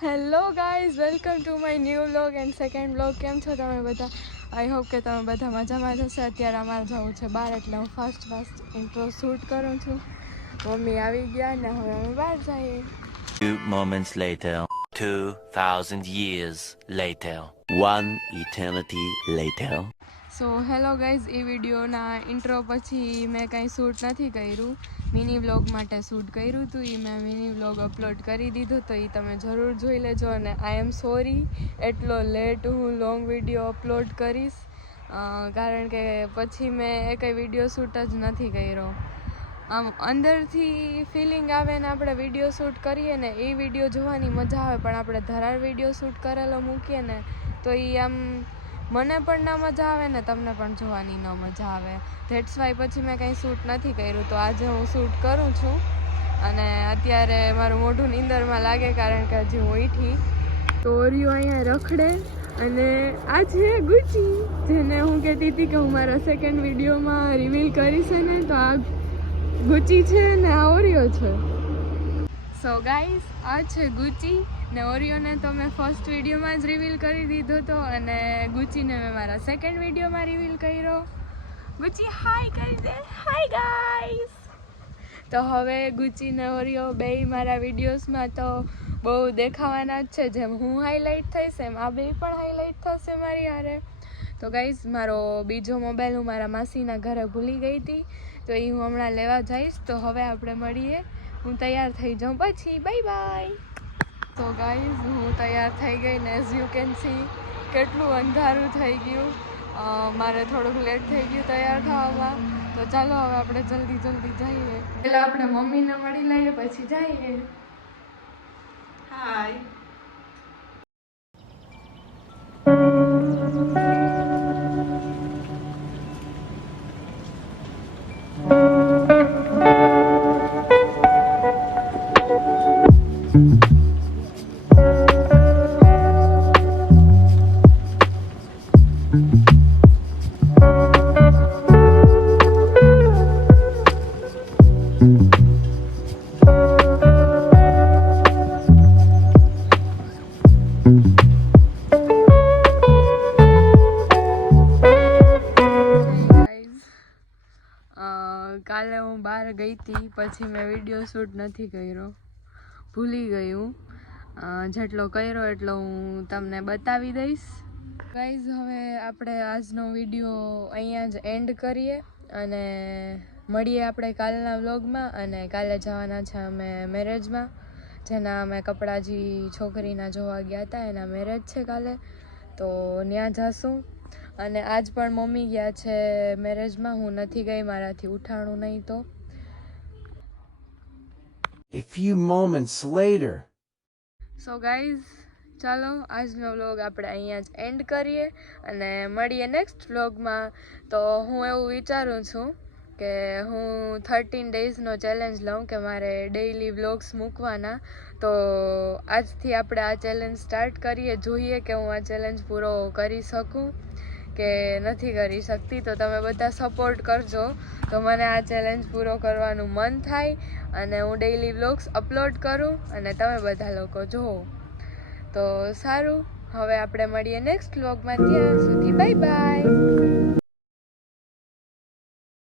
Hello guys, welcome to my new vlog and second vlog. કેમ છો તમે બધા? આઈ હોપ કે તમે બધા મજામાં જશે. અત્યારે અમારે જવું છે બહાર, એટલે હું ફાસ્ટ ઇન્ટ્રો શૂટ કરું છું. મમ્મી આવી ગયા ને હવે અમે બહાર જઈએ. Few moments later, 2,000 years later, one eternity later. So hello guys, એ વિડીયોના ઇન્ટ્રો પછી મેં કાંઈ શૂટ નથી કર્યું. મિની વ્લોગ માટે શૂટ કર્યું હતું, એ મેં મિની વ્લોગ અપલોડ કરી દીધું, તો એ તમે જરૂર જોઈ લેજો. અને આઈ એમ સોરી એટલો લેટ હું લોંગ વિડીયો અપલોડ કરીશ, કારણ કે પછી મેં એ કંઈ વિડીયો શૂટ જ નથી કર્યો. આમ અંદરથી ફિલિંગ આવે ને આપણે વિડીયો શૂટ કરીએ ને એ વિડીયો જોવાની મજા આવે, પણ આપણે ધરાર વિડીયો શૂટ કરેલો મૂકીએ ને તો એ આમ મને પણ ના મજા આવે ને તમને પણ જોવાની ન મજા આવે. ધેટ્સ વાય પછી મેં કંઈ શૂટ નથી કર્યું. તો આજે હું શૂટ કરું છું અને અત્યારે મારું મોઢું નીંદરમાં લાગે કારણ કે હજી હું ઉઠી. તો ઓરિયો અહીંયા રખડે અને આ છે ગુચી, જેને હું કહેતી હતી કે હું મારા સેકન્ડ વિડીયોમાં રિવીલ કરીશ ને, તો આ ગુચી છે ને આ ઓરિયો છે. સો ગાઈસ, આ છે ગુચી ને ઓરિયોને તો મેં ફર્સ્ટ વિડીયોમાં જ રિવીલ કરી દીધો હતો અને ગુચીને મેં મારા સેકન્ડ વિડીયોમાં રિવીલ કર્યો. ગુચી હાય કરી દે, હાય ગાઈસ. તો હવે ગુચી ને ઓરિયો બેય મારા વિડીયોઝમાં તો બહુ દેખાવાના જ છે. જેમ હું હાઇલાઇટ થઈશ એમ આ બેય પણ હાઇલાઇટ થશે મારી હારે. તો ગાઈઝ, મારો બીજો મોબાઈલ હું મારા માસીના ઘરે ભૂલી ગઈ હતી, તો એ હું હમણાં લેવા જઈશ. તો હવે આપણે મળીએ, હું તૈયાર થઈ જાઉં પછી. Bye bye. તો ગાઈઝ, હું તૈયાર થઈ ગઈ ને એઝ યુ કેન સી કેટલું અંધારું થઈ ગયું. મારે થોડુંક લેટ થઈ ગયું તૈયાર થવામાં. તો ચાલો હવે આપણે જલ્દી જઈએ. પહેલાં આપણે મમ્મીને મળી લઈએ પછી જઈએ. હાય. કાલે હું બહાર ગઈ હતી, પછી મેં વિડીયો શૂટ નથી કર્યો, ભૂલી ગયું. જેટલો કર્યો એટલો હું તમને બતાવી દઈશ. ગાઈઝ, હવે આપણે આજનો વિડીયો અહીંયા જ એન્ડ કરીએ અને મળીએ આપણે કાલના વ્લોગમાં. અને કાલે જવાના છે અમે મેરેજમાં, જેના અમે કપડાં જે છોકરીના જોવા ગયા હતા એના મેરેજ છે કાલે, તો ત્યાં જશું. અને આજ પણ મમ્મી ગયા છે મેરેજમાં, હું નથી ગઈ, મારાથી ઉઠાણું નહીં. તો A few moments later. So guys, ચાલો આજનો વ્લોગ આપણે અહીંયા જ એન્ડ કરીએ અને મળીએ નેક્સ્ટ વ્લોગમાં. તો હું એવું વિચારું છું કે હું 13 ડેઝનો ચેલેન્જ લઉં કે મારે ડેઈલી વ્લોગ્સ મૂકવાના. તો આજથી આપણે આ ચેલેન્જ સ્ટાર્ટ કરીએ, જોઈએ કે હું આ ચેલેન્જ પૂરો કરી શકું કે નથી કરી શકતી. તો તમે બધા સપોર્ટ કરજો, તો મને આ ચેલેન્જ પૂરો કરવાનું મન થાય અને હું ડેઈલી વ્લોગ્સ અપલોડ કરું અને તમે બધા લોકો જુઓ. તો સારું, હવે આપણે મળીએ નેક્સ્ટ વ્લોગમાં. ત્યાં સુધી બાય બાય.